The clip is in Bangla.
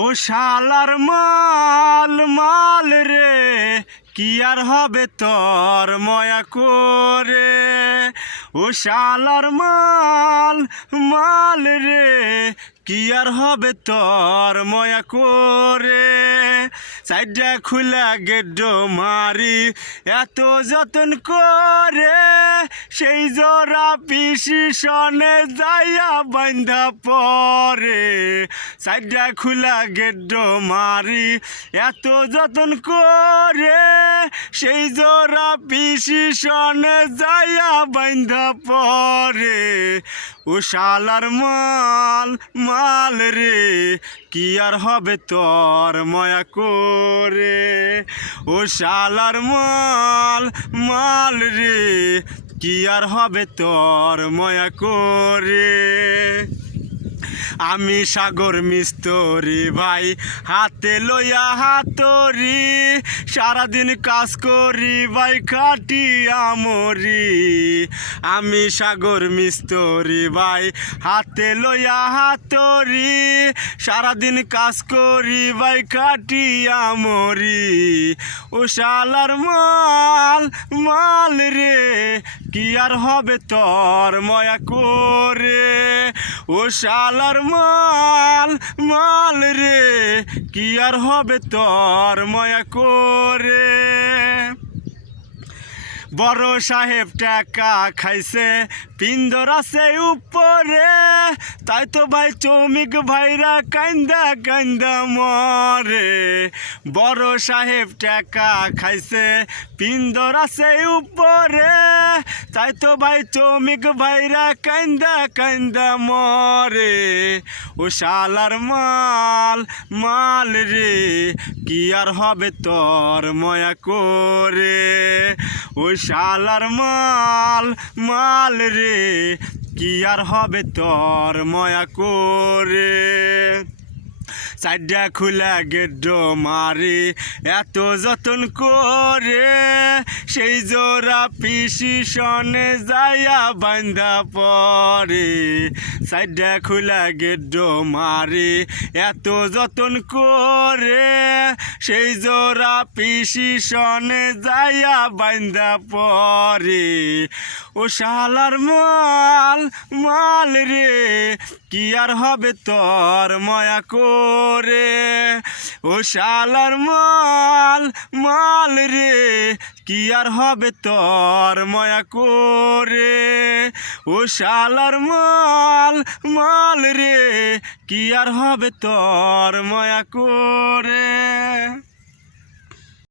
ও শালার মাল মাল রে কি আর হবে তোর ময়া করে। ও শালার মাল মাল রে কি আর হবে তোর ময়া করে। সাইডটা খুলা গেড মারি এত যতন করে, সেই জোড়া পিসি সনে যাইয়া বান্ধা পরে। সাইডটা খুলা গেড মারি এত যতন করে, সেই জোড়া পিসি সনে যাইয়া বান্ধা পরে। ও শালার মাল মাল রে কি আর হবে তোর ময়া করে। ও শালার মাল মাল রে কি আর হবে তোর ময়া করে। আমি সাগর মিস্তরি ভাই হাতে লইয়া হাতরি, সারাদিন কাজ করি ভাই খাটিয়া মরি। আমি সাগর মিস্তরি ভাই হাতে লইয়া হাতরি, সারাদিন কাজ করি ভাই খাটিয়া মরি। ও শালার মাল মাল রে কি আর হবে তোর ময়া করে। ও শালার মাল মাল রে কি আর হবে তোর ময়া করে। বড় সাহেব টাকা খাইছে পিন্দর আছে উপরে, তাই তো ভাই চৌমিক ভাইরা কান্দা কান্দা মরে। বড় সাহেব টাকা খাইছে পিন্দর আছে উপরে, তাই তো ভাই চৌমিক ভাইরা কান্দা কান্দা মরে। ও শালার মাল মাল রে কি আর হবে তোর ময়া করে। ও শালার মাল মাল রে কি আর হবে তোর ময়া করে। সাইডটা খুলা গেড মারি এত যতন করে, সেই জোড়া পিসি সনে যাইয়া বান্ধা পরে। সাইডটা খুলা গেড মারি এত যতন করে, সেই জোড়া পিসি সনে যাইয়া বান্ধা পরে। ও শালার মাল মাল রে কি আর হবে তোর ময়া করে। ও শালার মাল মাল রে কি আর হবে তোর ময়া করে। ও শালার মাল মাল রে কি আর হবে তোর ময়া করে।